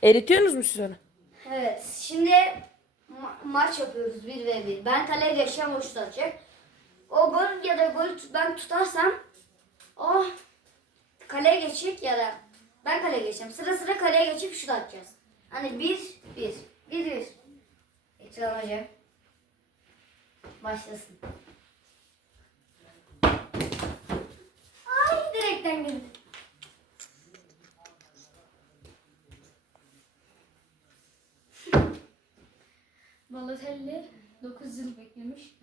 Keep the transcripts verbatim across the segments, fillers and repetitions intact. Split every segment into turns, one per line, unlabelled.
Eritiyorsunuz mu siz onu?
Evet. Şimdi ma- maç yapıyoruz bir ve bir. Ben kaleye geçeceğim, o şut atacak. O gol ya da golü tut- ben tutarsam o kaleye geçecek ya da ben kaleye geçeceğim. Sıra sıra kaleye geçip şut atacağız. Hani bir bir. Bir bir. Ekran hocam. Başlasın. Ay, direkten girdi.
Balotelli dokuz yıl beklemiş.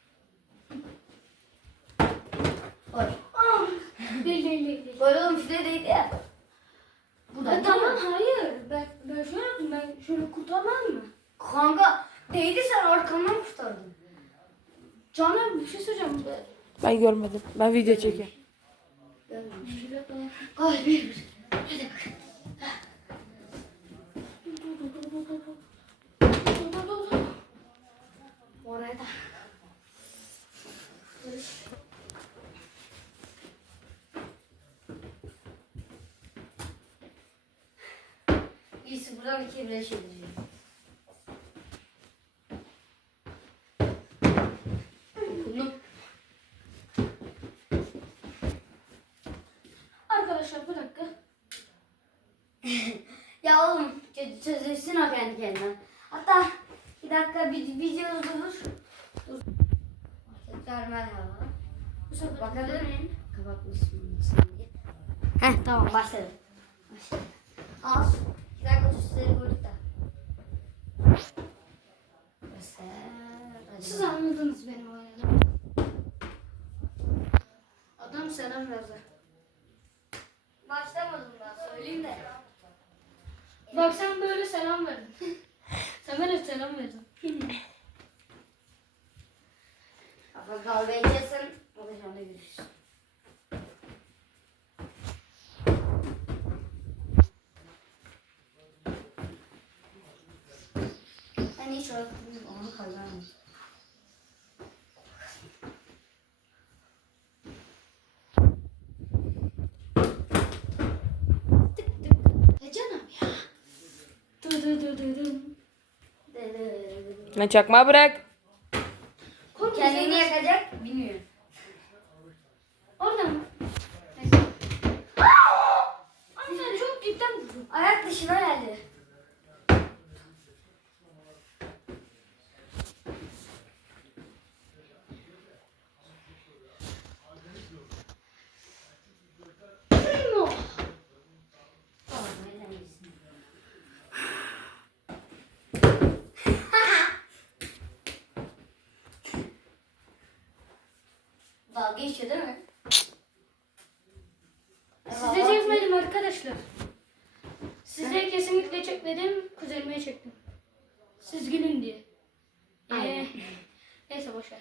Gol.
Ah, değil değil değil. değil.
Gol oğlum, şuraya değdi ya. Bu da
Ya tamam hayır. Ben, ben şöyle yaptım. Ben şöyle kurtarmam mı?
Kanka değdi, sen arkamdan kurtardın.
Caner bir şey söyleyeceğim. Ben-
Ben görmedim. Ben video çekiyorum.
Şöyle bak.
Gol bir bir. Hadi bak. Oraya da. İyisi buradan iki bire çevireceğim. Okudum.
Arkadaşlar bir dakika.
Ya oğlum çözülsün o kendi kendine. Hatta bir dakika bir video durur. Dur. Tekrar merhaba.
Bu sefer
Bakabilir miyim? Kapatmışsın diye. Heh tamam, başladım. Başladım. Al. İki dakika süsleri koyduk da. Göster. Hadi.
siz anladınız benim oynadığımı. Adam selam verdi.
Başlamadım daha, söyleyeyim de.
Bak sen böyle selam verdin. Sen böyle selam verdin.
Kafa kavga edeceksin. O da sonra görüşürüz. Ben hiç öyle onu kazanmadım.
Tık tık. Ya canım ya. Dı dı dı dı dı.
Lan çakmağı bırak.
Korkma,
Kendini
sen-
yakacak, bilmiyorum.
Oradan mı? Neyse. Ama sen çok dipten vurdun.
Ayak dışına geldi.
Değil mi o?
Tamam, neden bilsin. Dalga geçiyor değil mi?
Size çekmedim arkadaşlar. Size kesinlikle çekmedim. Kuzenime çektim. Siz gülün diye. Ee,
Aynen.
neyse boşver.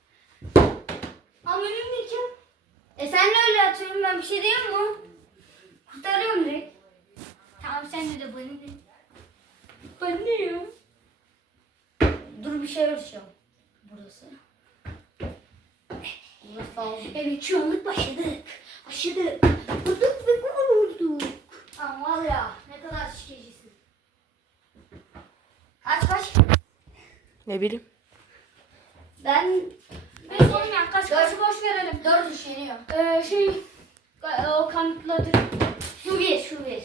Ama önümde kim?
E sen de öyle atıyorsun, ben bir şey diyeyim mi? Kurtarıyorum direkt.
Tamam sen de de bana de. Bana ne ya?
Dur, bir şey ölçeceğim. Burası. Burası falan.
Evet şu anlık başladık. Başladık. Vurduk ve gol vurduk.
Aman var ya, ne kadar şikecisin. Kaç kaç?
Ne bileyim.
Ben
Ve son ya kaç kaçı boş verelim.
dört üç yeniyor.
Ee, şey e, o kanıtladı.
Şu bir, şu bir.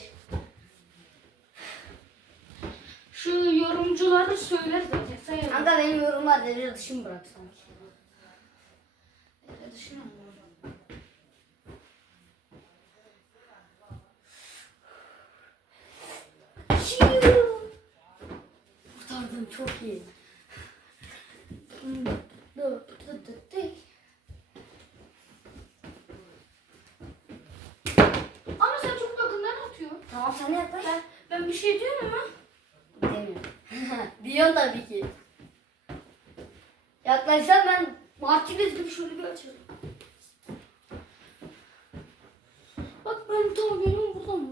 Şu yorumcuları söyler zaten. Sayalım.
Kanka benim yorumlar devre dışı mı bırak sanki?
Devre dışı mı?
Kurtardım, çok iyi.
Ama sen çok yakından atıyorsun.
Tamam, sen yaklaş.
Ben, ben bir şey diyorum ama.
Demiyorum. Diyorsun tabii ki. Yaklaşsan ben Martinez gibi şöyle bir açarım.
Bak ben tam benim buradan.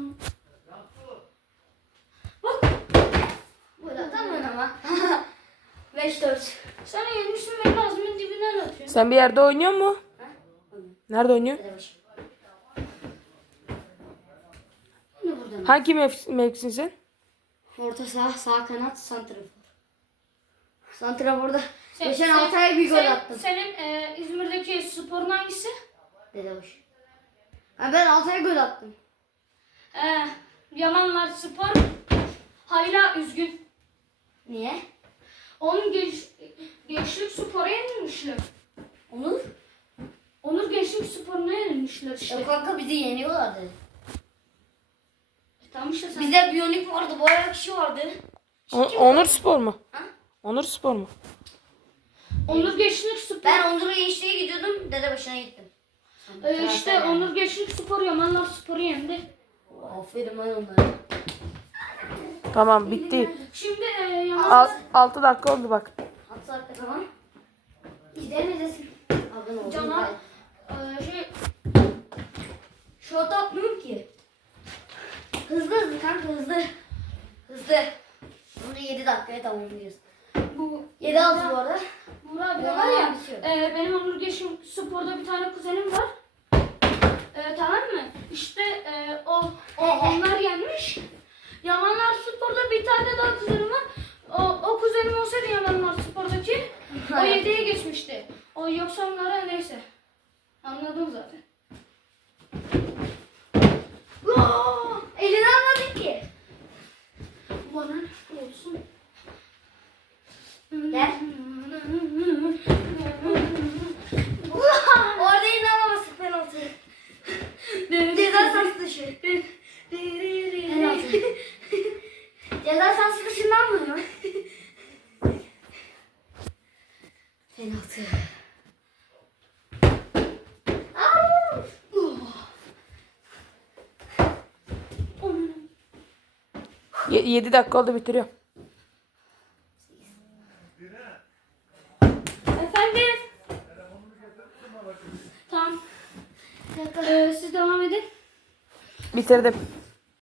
Bak
Böyle atamıyorsun ama. beş dört.
sen yenmişsin benim ağzımın dibinden atıyorsun.
Sen bir yerde oynuyor mu?
Ha?
Nerede oynuyor?
Hadi baş. Ne buradan?
Hangi mevk- mevkisin sen?
Orta saha, sağ kanat, santrafor. Santrafor'da
Sen-
geçen
sen-
altı ay bir gol
sen-
attım.
Senin e, İzmir'deki sporun hangisi?
Dedebaşı. Ha, ben altı ay gol attım.
E, Yamanlar Spor hala üzgün.
Niye?
Onun genç, gençlik spora yenilmişler.
Onur?
Onur gençlik sporuna yenilmişler işte.
Ya kanka bizi yeniyorlardı.
E, tamam işte sen.
Bizde biyonik vardı, bayağı kişi vardı.
O- Onur Spor mu?
Ha?
Onur Spor mu?
Onur gençlik spor.
Ben Onur'u geçtiğe gidiyordum, Dedebaşı'na gittim.
E, işte Onur gençlik spor Yamanlar Spor'u yendi.
Aferin lan onlara.
Tamam bitti.
Şimdi e, Yaman
Al, altı dakika oldu bak.
At saatte tamam. Gidelim edesin. Abone ol.
Cana e, şey
Şort atmıyorum ki. Hızlı hızlı kanka hızlı. Hızlı. Bunu yedi dakikaya tamamlıyoruz.
bu
yedi altı bu arada.
Murat abi
Bu
var ya,
bitiyor.
e, benim Onur Geçim Spor'da bir tane kuzenim var. E, tamam mı? İşte e, o, o onlar yenmiş. Yamanlar Spor'da bir tane daha kuzenim var. O, o kuzenim olsaydı Yamanlar Spor'daki o yediye geçmişti. O yoksa onlara neyse. Anladın zaten.
Aa, elini almadın ki.
Bana ne olsun.
Gel. Orada elini alamazsın penaltı. Ceza sahası dışı. Penaltı. Ceza sahası dışından mı? Penaltı. Au!
yedi dakika oldu bitiriyor.
Efendim. Tamam. Ee, siz devam edin.
Bitirdim.